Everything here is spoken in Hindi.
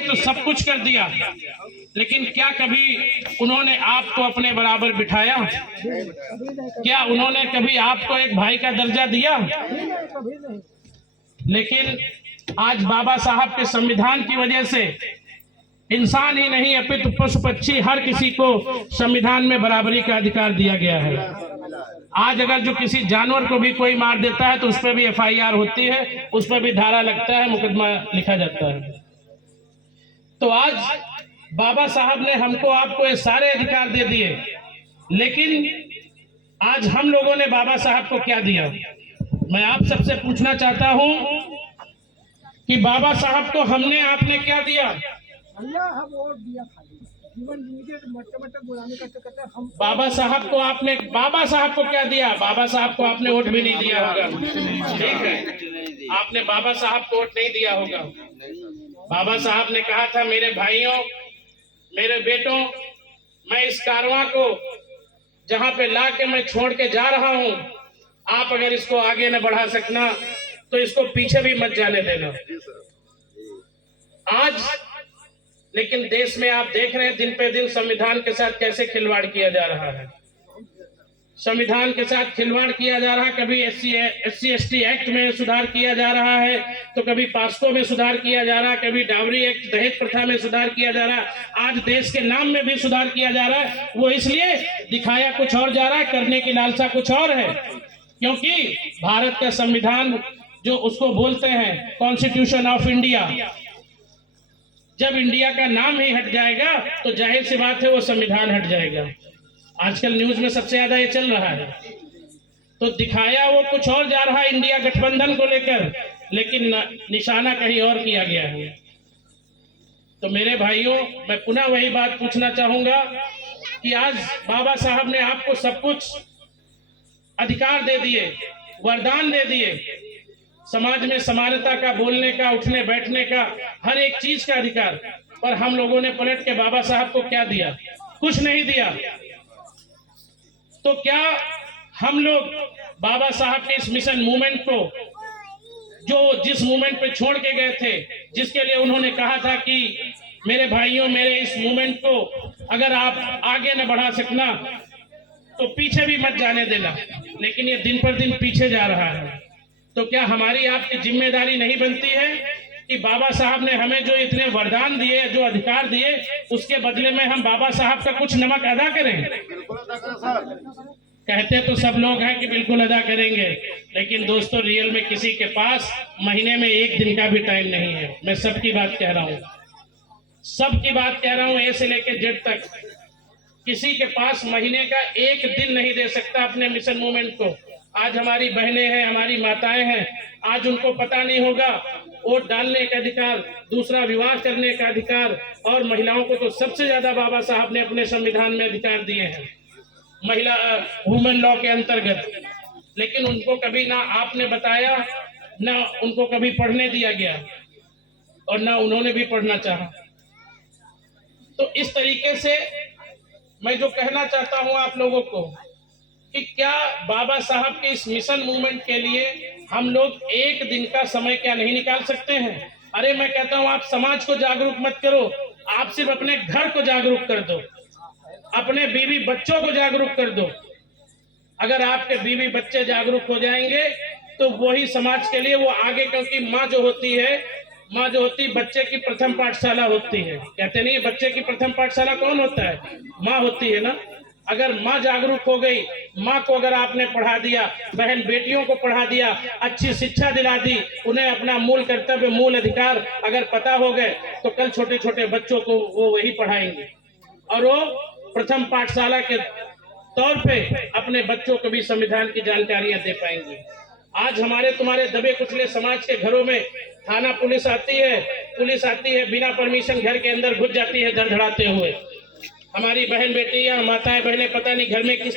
लिए तो सब कुछ कर दिया, लेकिन क्या कभी उन्होंने आपको अपने बराबर बिठाया? क्या उन्होंने कभी आपको एक भाई का दर्जा दिया? लेकिन आज बाबा साहब के संविधान की वजह से इंसान ही नहीं अपितु पशु पक्षी हर किसी को संविधान में बराबरी का अधिकार दिया गया है। आज अगर जो किसी जानवर को भी कोई मार देता है तो उस पर भी FIR होती है, उस पर भी धारा लगता है, मुकदमा लिखा जाता है। तो आज बाबा साहब ने हमको आपको ये सारे अधिकार दे दिए, लेकिन आज हम लोगों ने बाबा साहब को क्या दिया? मैं आप सबसे पूछना चाहता हूं कि बाबा साहब को हमने आपने क्या दिया? वोट दिया, जीवन गुलामी करते हम। बाबा साहब को आपने, बाबा साहब को क्या दिया? बाबा साहब को आपने वोट भी नहीं दिया होगा, ठीक है, आपने बाबा साहब को वोट नहीं दिया होगा। बाबा साहब ने कहा था, मेरे भाइयों, मेरे बेटों, मैं इस कारवां को जहां पे ला के मैं छोड़ के जा रहा हूं, आप अगर इसको आगे न बढ़ा सकना तो इसको पीछे भी मत जाने देना। आज लेकिन देश में आप देख रहे हैं दिन पे दिन संविधान के साथ कैसे खिलवाड़ किया जा रहा है। संविधान के साथ खिलवाड़ किया जा रहा है। कभी SC/ST एक्ट में सुधार किया जा रहा है, तो कभी पास्को में सुधार किया जा रहा है, कभी डावरी एक्ट दहेज प्रथा में सुधार किया जा रहा है। आज देश के नाम में भी सुधार किया जा रहा है। वो इसलिए दिखाया कुछ और जा रहा है, करने की लालसा कुछ और है, क्योंकि भारत का संविधान जो उसको बोलते हैं कॉन्स्टिट्यूशन ऑफ इंडिया, जब इंडिया का नाम ही हट जाएगा तो जाहिर सी बात है वो संविधान हट जाएगा। आजकल न्यूज में सबसे ज्यादा ये चल रहा है। तो दिखाया वो कुछ और जा रहा है इंडिया गठबंधन को लेकर, लेकिन निशाना कहीं और किया गया है। तो मेरे भाइयों, मैं पुनः वही बात पूछना चाहूंगा कि आज बाबा साहब ने आपको सब कुछ अधिकार दे दिए, वरदान दे दिए, समाज में समानता का, बोलने का, उठने बैठने का, हर एक चीज का अधिकार, पर हम लोगों ने पलट के बाबा साहब को क्या दिया? कुछ नहीं दिया। तो क्या हम लोग बाबा साहब के इस मिशन मूवमेंट को, जो जिस मूवमेंट पे छोड़ के गए थे, जिसके लिए उन्होंने कहा था कि मेरे भाइयों, मेरे इस मूवमेंट को अगर आप आगे न बढ़ा सकना तो पीछे भी मत जाने देना, लेकिन ये दिन पर दिन पीछे जा रहा है। तो क्या हमारी आपकी जिम्मेदारी नहीं बनती है कि बाबा साहब ने हमें जो इतने वरदान दिए, जो अधिकार दिए, उसके बदले में हम बाबा साहब का कुछ नमक अदा करें? कहते तो सब लोग हैं कि बिल्कुल अदा करेंगे, लेकिन दोस्तों रियल में किसी के पास महीने में एक दिन का भी टाइम नहीं है। मैं सबकी बात कह रहा हूँ, सबकी बात कह रहा हूँ, ए से लेकर जेड तक। किसी के पास महीने का एक दिन नहीं दे सकता अपने मिशन मूवमेंट को। आज हमारी बहनें हैं, हमारी माताएं हैं, आज उनको पता नहीं होगा वोट डालने का अधिकार, दूसरा विवाह करने का अधिकार, और महिलाओं को तो सबसे ज्यादा बाबा साहब ने अपने संविधान में अधिकार दिए हैं महिला वुमेन लॉ के अंतर्गत, लेकिन उनको कभी ना आपने बताया, ना उनको कभी पढ़ने दिया गया, और ना उन्होंने भी पढ़ना चाहा। तो इस तरीके से मैं जो कहना चाहता हूं आप लोगों को कि क्या बाबा साहब के इस मिशन मूवमेंट के लिए हम लोग एक दिन का समय क्या नहीं निकाल सकते हैं? अरे मैं कहता हूं, आप समाज को जागरूक मत करो, आप सिर्फ अपने घर को जागरूक कर दो, अपने बीवी बच्चों को जागरूक कर दो। अगर आपके बीवी बच्चे जागरूक हो जाएंगे तो वही समाज के लिए वो आगे, क्योंकि माँ जो होती है बच्चे की प्रथम पाठशाला होती है। कहते नहीं बच्चे की प्रथम पाठशाला कौन होता है? माँ होती है ना। अगर माँ जागरूक हो गई, माँ को अगर आपने पढ़ा दिया, बहन बेटियों को पढ़ा दिया, अच्छी शिक्षा दिला दी, उन्हें अपना मूल कर्तव्य, मूल अधिकार अगर पता हो गए, तो कल छोटे छोटे बच्चों को वो वही पढ़ाएंगे, और वो प्रथम पाठशाला के तौर पे अपने बच्चों को भी संविधान की जानकारियां दे पाएंगे। आज हमारे तुम्हारे दबे कुचले समाज के घरों में थाना पुलिस आती है, बिना परमिशन घर के अंदर घुस जाती है धड़धड़ाते हुए। हमारी बहन बेटियां, माताएं बहनें पता नहीं घर में किस